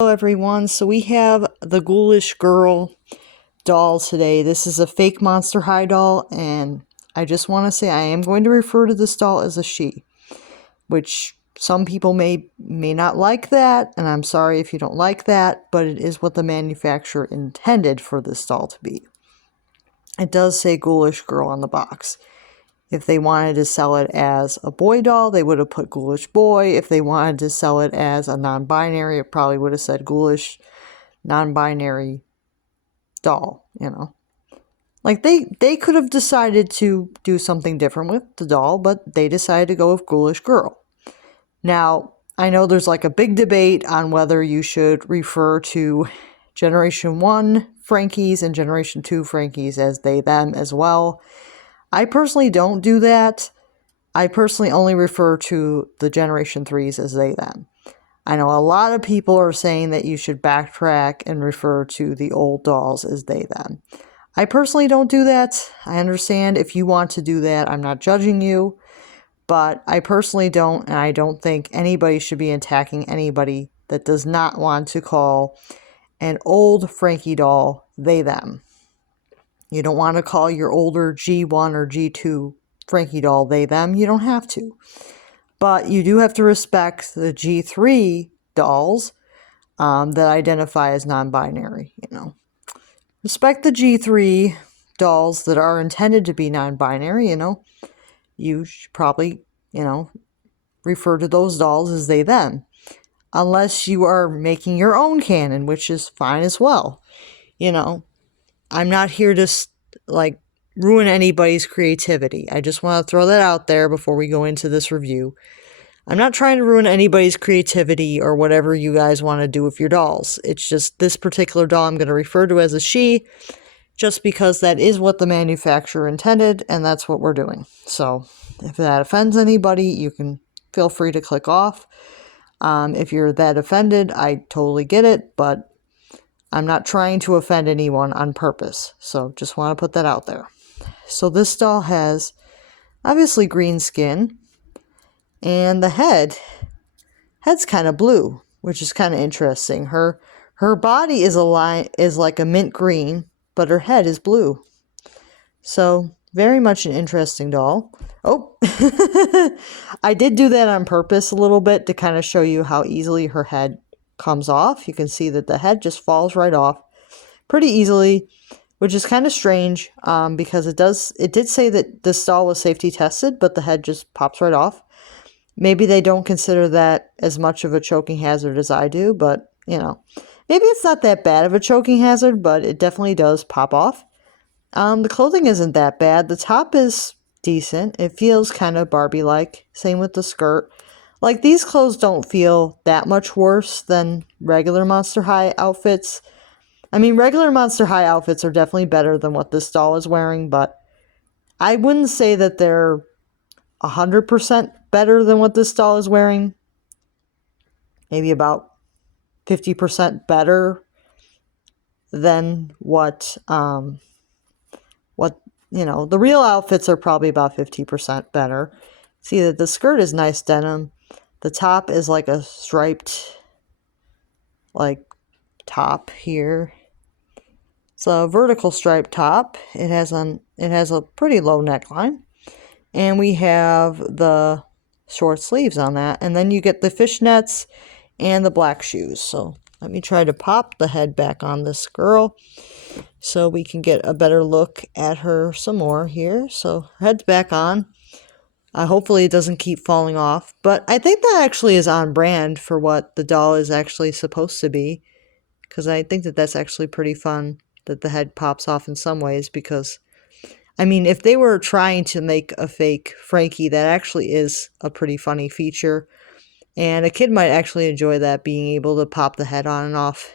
Hello everyone, so we have the Ghoulish Girl doll today. This is a fake Monster High doll, and I just want to say I am going to refer to this doll as a she, which some people may not like that, and I'm sorry if you don't like that, but it is what the manufacturer intended for this doll to be. It does say Ghoulish Girl on the box. If they wanted to sell it as a boy doll, they would have put Ghoulish Boy. If they wanted to sell it as a non-binary, it probably would have said Ghoulish non-binary doll, you know. Like, they could have decided to do something different with the doll, but they decided to go with Ghoulish Girl. Now, I know there's like a big debate on whether you should refer to Generation 1 Frankies and Generation 2 Frankies as they, them as well. I personally don't do that. I personally only refer to the Generation 3s as they, them. I know a lot of people are saying that you should backtrack and refer to the old dolls as they, them. I personally don't do that. I understand if you want to do that. I'm not judging you. But I personally don't, and I don't think anybody should be attacking anybody that does not want to call an old Frankie doll they, them. You don't want to call your older G1 or G2 Frankie doll they, them. You don't have to. But you do have to respect the G3 dolls that identify as non-binary, you know. Respect the G3 dolls that are intended to be non-binary, you know. You should probably, you know, refer to those dolls as they, them. Unless you are making your own canon, which is fine as well. You know, I'm not here to, like, ruin anybody's creativity. I just want to throw that out there before we go into this review. I'm not trying to ruin anybody's creativity or whatever you guys want to do with your dolls. It's just this particular doll I'm going to refer to as a she, just because that is what the manufacturer intended, and that's what we're doing. So, if that offends anybody, you can feel free to click off. If you're that offended, I totally get it, but I'm not trying to offend anyone on purpose, so just want to put that out there. So this doll has obviously green skin, and the head's kind of blue, which is kind of interesting. Her body is like a mint green, but her head is blue. So very much an interesting doll. Oh, I did do that on purpose a little bit to kind of show you how easily her head comes off. You can see that the head just falls right off pretty easily, which is kind of strange because it did say that this doll was safety tested, but the head just pops right off. Maybe they don't consider that as much of a choking hazard as I do, but you know, maybe it's not that bad of a choking hazard, but it definitely does pop off. The clothing isn't that bad. The top is decent. It feels kind of Barbie-like. Same with the skirt. Like, these clothes don't feel that much worse than regular Monster High outfits. I mean, regular Monster High outfits are definitely better than what this doll is wearing, but I wouldn't say that they're 100% better than what this doll is wearing. Maybe about 50% better than what, you know, the real outfits are probably about 50% better. See that the skirt is nice denim. The top is like a striped, like, top here. It's a vertical striped top. It has a pretty low neckline. And we have the short sleeves on that. And then you get the fishnets and the black shoes. So let me try to pop the head back on this girl so we can get a better look at her some more here. So her head's back on. Hopefully it doesn't keep falling off. But I think that actually is on brand for what the doll is actually supposed to be. Because I think that that's actually pretty fun that the head pops off in some ways. Because, I mean, if they were trying to make a fake Frankie, that actually is a pretty funny feature. And a kid might actually enjoy that, being able to pop the head on and off.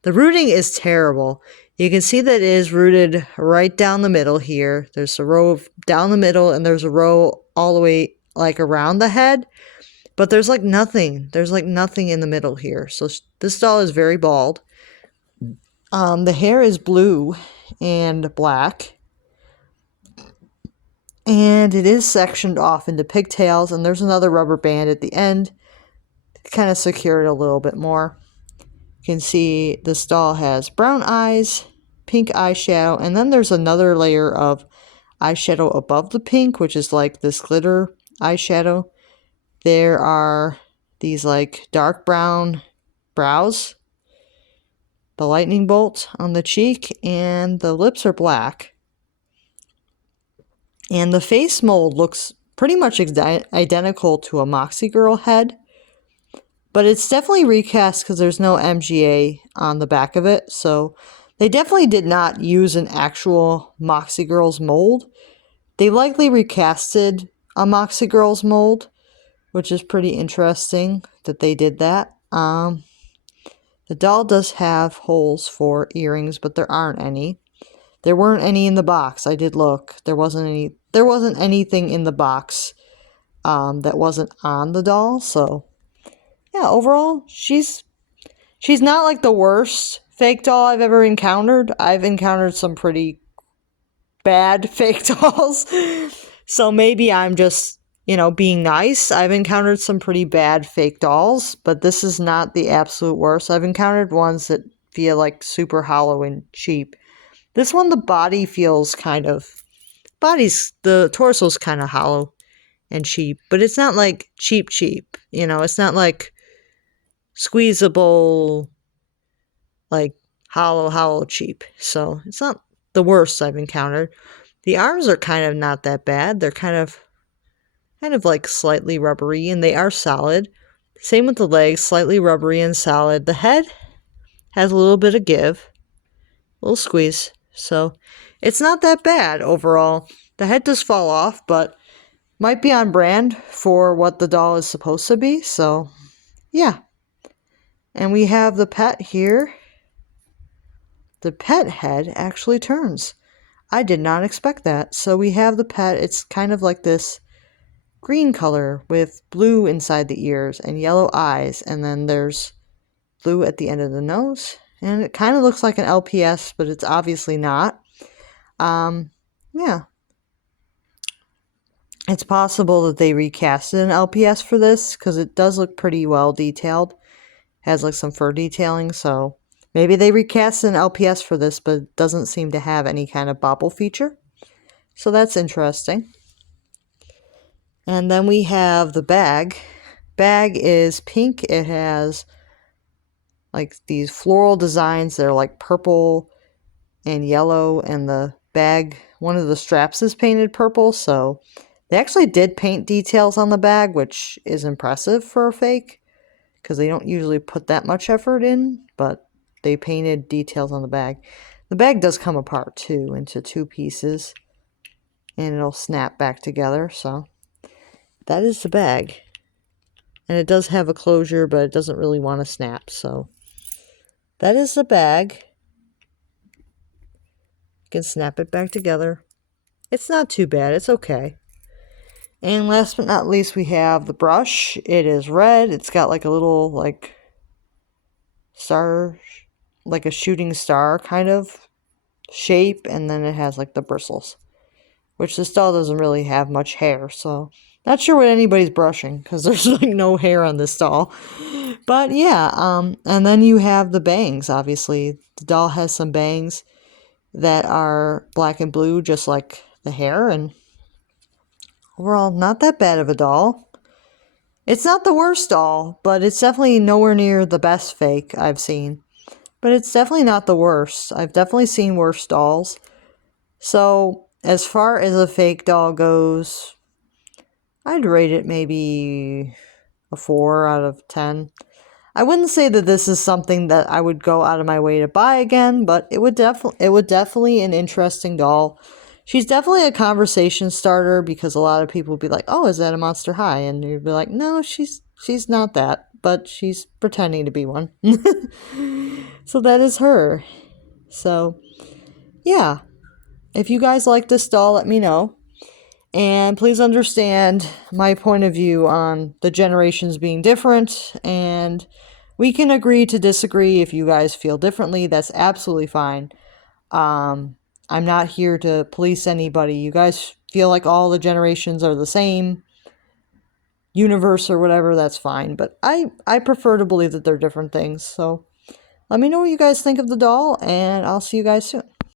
The rooting is terrible. You can see that it is rooted right down the middle here. There's a row down the middle, and there's a row all the way, like, around the head. But there's, like, nothing. There's, like, nothing in the middle here. So this doll is very bald. The hair is blue and black. And it is sectioned off into pigtails, and there's another rubber band at the end to kind of secure it a little bit more. You can see this doll has brown eyes, pink eyeshadow, and then there's another layer of eyeshadow above the pink, which is like this glitter eyeshadow. There are these like dark brown brows, the lightning bolt on the cheek, and the lips are black. And the face mold looks pretty much identical to a Moxie Girl head, but it's definitely recast because there's no MGA on the back of it, so they definitely did not use an actual Moxie Girl's mold. They likely recasted a Moxie Girl's mold, which is pretty interesting that they did that. The doll does have holes for earrings, but there aren't any. There weren't any in the box. I did look. There wasn't anything in the box that wasn't on the doll. So yeah, overall, she's not like the worst fake doll I've ever encountered. I've encountered some pretty bad fake dolls. So maybe I'm just, being nice. I've encountered some pretty bad fake dolls, but this is not the absolute worst. I've encountered ones that feel like super hollow and cheap. This one, the body feels the torso's kind of hollow and cheap, but it's not like cheap. It's not like squeezable, like hollow cheap. So it's not the worst I've encountered. The arms are kind of not that bad. They're kind of like slightly rubbery, and they are solid. Same with the legs, slightly rubbery and solid. The head has a little bit of give, a little squeeze. So it's not that bad overall. The head does fall off, but might be on brand for what the doll is supposed to be. So yeah. And we have the pet here. The pet head actually turns. I did not expect that. So we have the pet. It's kind of like this green color with blue inside the ears and yellow eyes. And then there's blue at the end of the nose. And it kind of looks like an LPS, but it's obviously not. Yeah. It's possible that they recasted an LPS for this because it does look pretty well detailed. Has like some fur detailing, so maybe they recast an LPS for this, but it doesn't seem to have any kind of bobble feature. So that's interesting. And then we have the bag. Bag is pink. It has like these floral designs. They're like purple and yellow, and the bag, one of the straps is painted purple, so they actually did paint details on the bag, which is impressive for a fake, because they don't usually put that much effort in, but they painted details on the bag. The bag does come apart too, into two pieces, and it'll snap back together, so that is the bag. And it does have a closure, but it doesn't really want to snap, so that is the bag. You can snap it back together. It's not too bad, it's okay. And last but not least, we have the brush. It is red. It's got like a little like star, like a shooting star kind of shape, and then it has like the bristles, which this doll doesn't really have much hair, so not sure what anybody's brushing because there's like no hair on this doll. But yeah, and then you have the bangs. Obviously, the doll has some bangs that are black and blue, just like the hair, and overall, not that bad of a doll. It's not the worst doll, but it's definitely nowhere near the best fake I've seen. But it's definitely not the worst. I've definitely seen worse dolls. So, as far as a fake doll goes, I'd rate it maybe a 4 out of 10. I wouldn't say that this is something that I would go out of my way to buy again, but it would definitely an interesting doll. She's definitely a conversation starter because a lot of people would be like, "Oh, is that a Monster High?" And you'd be like, "No, she's not that, but she's pretending to be one." So that is her. So, yeah. If you guys like this doll, let me know. And please understand my point of view on the generations being different, and we can agree to disagree. If you guys feel differently, that's absolutely fine. I'm not here to police anybody. You guys feel like all the generations are the same universe or whatever, that's fine. But I prefer to believe that they're different things. So Let me know what you guys think of the doll, and I'll see you guys soon.